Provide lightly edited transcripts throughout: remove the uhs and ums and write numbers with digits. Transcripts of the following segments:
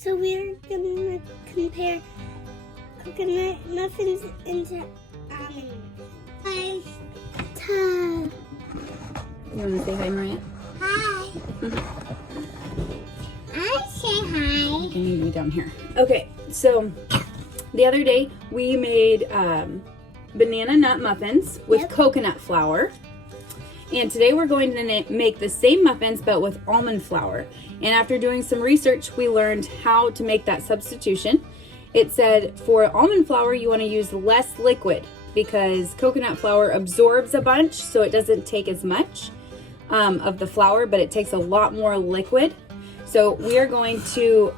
So we're gonna compare coconut muffins into almond muffins. You want to say hi, Mariah? Hi. I say hi. You need to be down here. Okay, so the other day we made banana nut muffins with coconut flour. And today we're going to make the same muffins but with almond flour. And after doing some research, we learned how to make that substitution. It said for almond flour, you want to use less liquid because coconut flour absorbs a bunch, so it doesn't take as much of the flour, but it takes a lot more liquid. So we are going to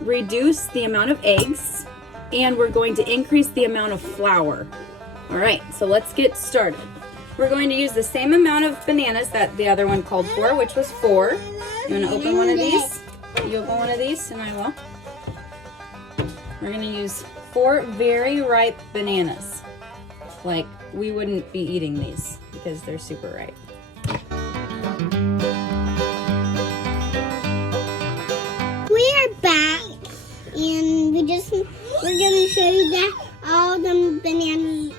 reduce the amount of eggs and we're going to increase the amount of flour. All right, so let's get started. We're going to use the same amount of bananas that the other one called for, which was 4. You want to open one of these? You open one of these and I will. We're going to use 4 very ripe bananas. Like, we wouldn't be eating these because they're super ripe. We are back and we're gonna show you that all the bananas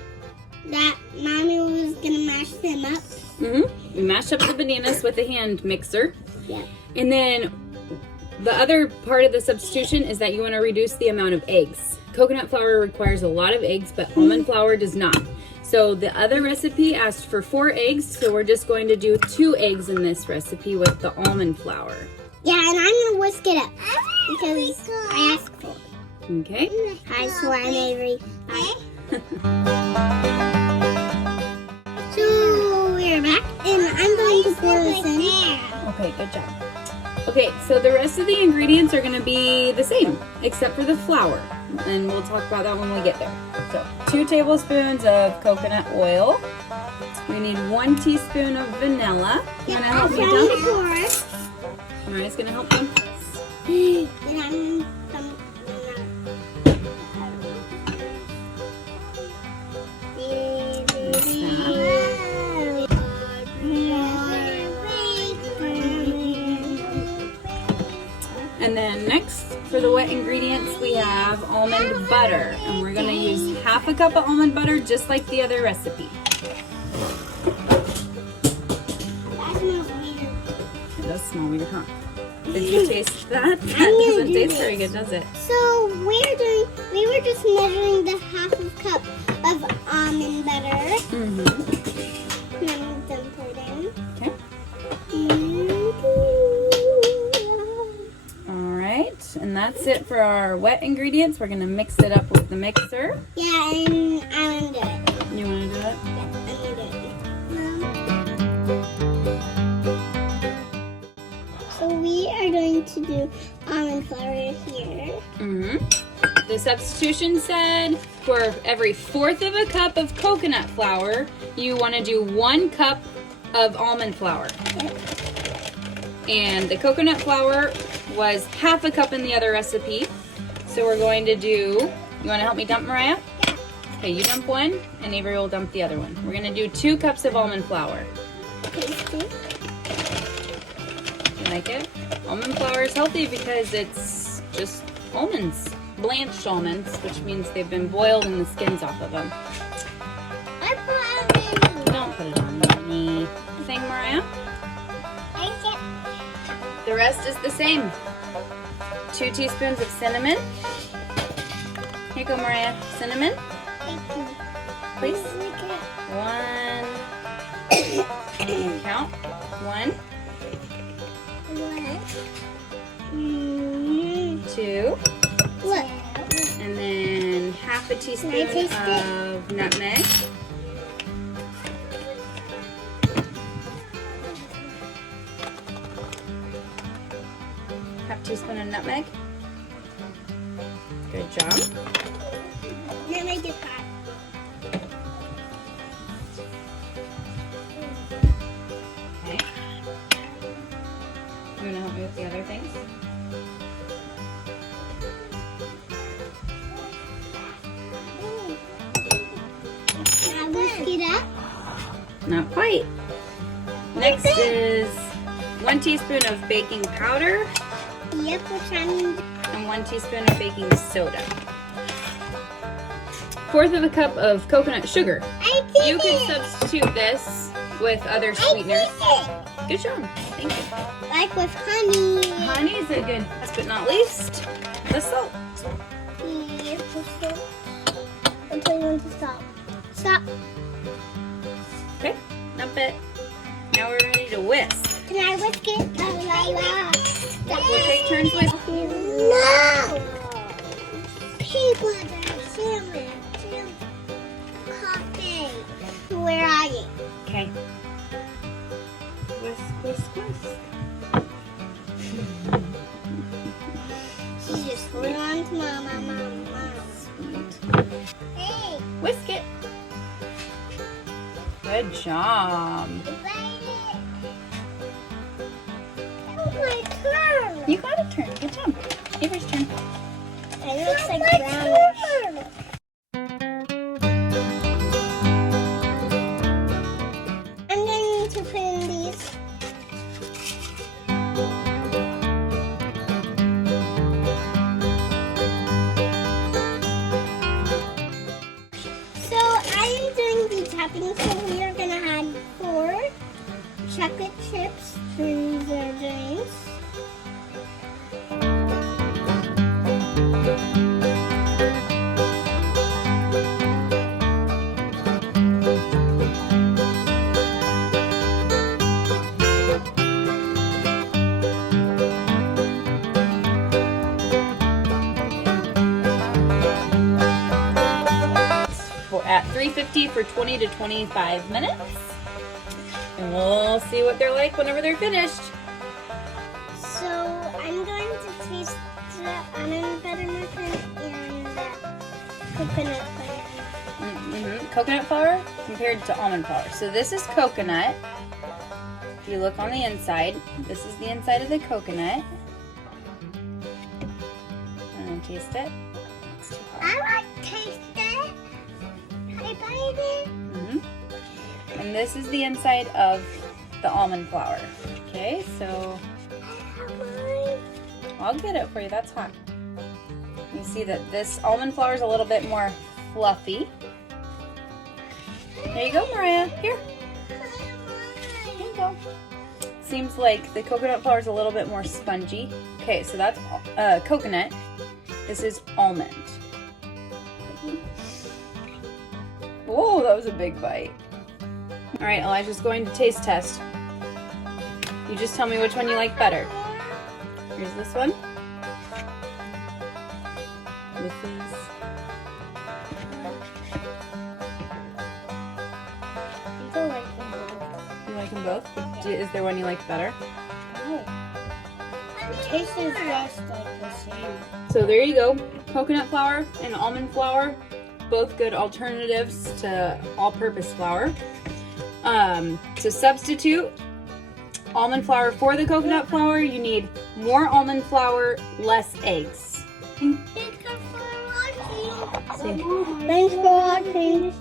that Mommy was gonna mash them up. We mash up the bananas with a hand mixer. Yeah. And then the other part of the substitution is that you want to reduce the amount of eggs. Coconut flour requires a lot of eggs, but almond flour does not. So the other recipe asked for 4 eggs, so we're just going to do 2 eggs in this recipe with the almond flour. Yeah, and I'm gonna whisk it up because I asked for it. Okay. Hi, so I'm Avery. Hi. So we're back, and I'm going to pour this in. Okay, good job. Okay, so the rest of the ingredients are going to be the same, except for the flour. And we'll talk about that when we get there. So, 2 tablespoons of coconut oil. We need 1 teaspoon of vanilla. You want to help me dump? Mariah's going to help me. And I'm And then next, for the wet ingredients, we have almond butter. And we're going to use half a cup of almond butter, just like the other recipe. It does smell weird, huh? Did you taste that? That doesn't taste very good, does it? So we were just measuring the half a cup of almond butter. And then we're gonna pour it in. Okay. Alright, and that's it for our wet ingredients. We're going to mix it up with the mixer. Yeah, and I'm gonna do it. You want to do it? Yeah, I'm gonna do it. So we are going to do almond flour here. The substitution said for every 1/4 of a cup of coconut flour, you want to do 1 cup of almond flour. Yep. And the coconut flour was half a cup in the other recipe. So we're going to do, you want to help me dump, Mariah? Yeah. Okay, you dump one and Avery will dump the other one. We're going to do 2 cups of almond flour. Tasty. You like it? Almond flour is healthy because it's just almonds. Blanched almonds, which means they've been boiled and the skin's off of them. I put almond. Don't put it on anything, Mariah. The rest is the same. 2 teaspoons of cinnamon. Here you go, Mariah. Cinnamon, please. 1. Count. 1, 2. Look. And then half a teaspoon of nutmeg. Half teaspoon of nutmeg. Good job. Nutmeg is hot. Okay. You want to help me with the other things? Now whisk it up. Not quite. Next is 1 teaspoon of baking powder Yep, which I'm and 1 1 teaspoon of baking soda. 1/4 cup of coconut sugar. You can substitute this with other sweeteners. Good job. Thank you. Like with honey. Honey is a good, last but not least, the salt. Yes, I'm telling you when to stop. Stop. Okay, not bad. Now we're ready to whisk. Can I whisk it? We'll take turns whisking. No! Peanut butter, salmon, coffee. Where are you? Okay. Whisk, whisk, whisk. She's just holding on to Mama. Sweet. Hey! Whisk it. Good job. My turn. You got a turn. Good job. Avery's turn. It looks like brownish. I'm going to put in these. So I'm doing the topping. So we are gonna add 4 chocolate chips to the drinks. At 350 for 20 to 25 minutes. And we'll see what they're like whenever they're finished. So I'm going to taste the almond butter muffin and the coconut butter. Coconut flour compared to almond flour. So this is coconut. If you look on the inside, this is the inside of the coconut. And then taste it. It's too hot. I like taste it. I bite it. And this is the inside of the almond flour. Okay, so I'll get it for you. That's hot. You see that this almond flour is a little bit more fluffy. There you go, Mariah. Here. Here you go. Seems like the coconut flour is a little bit more spongy. Okay, so that's coconut. This is almond. Whoa, that was a big bite. All right, Elijah's going to taste test. You just tell me which one you like better. Here's this one. This is... I like them both. You like them both? Is there one you like better? The taste is just like the same. So there you go. Coconut flour and almond flour. Both good alternatives to all-purpose flour. To substitute almond flour for the coconut flour, you need more almond flour, less eggs. Thanks for watching.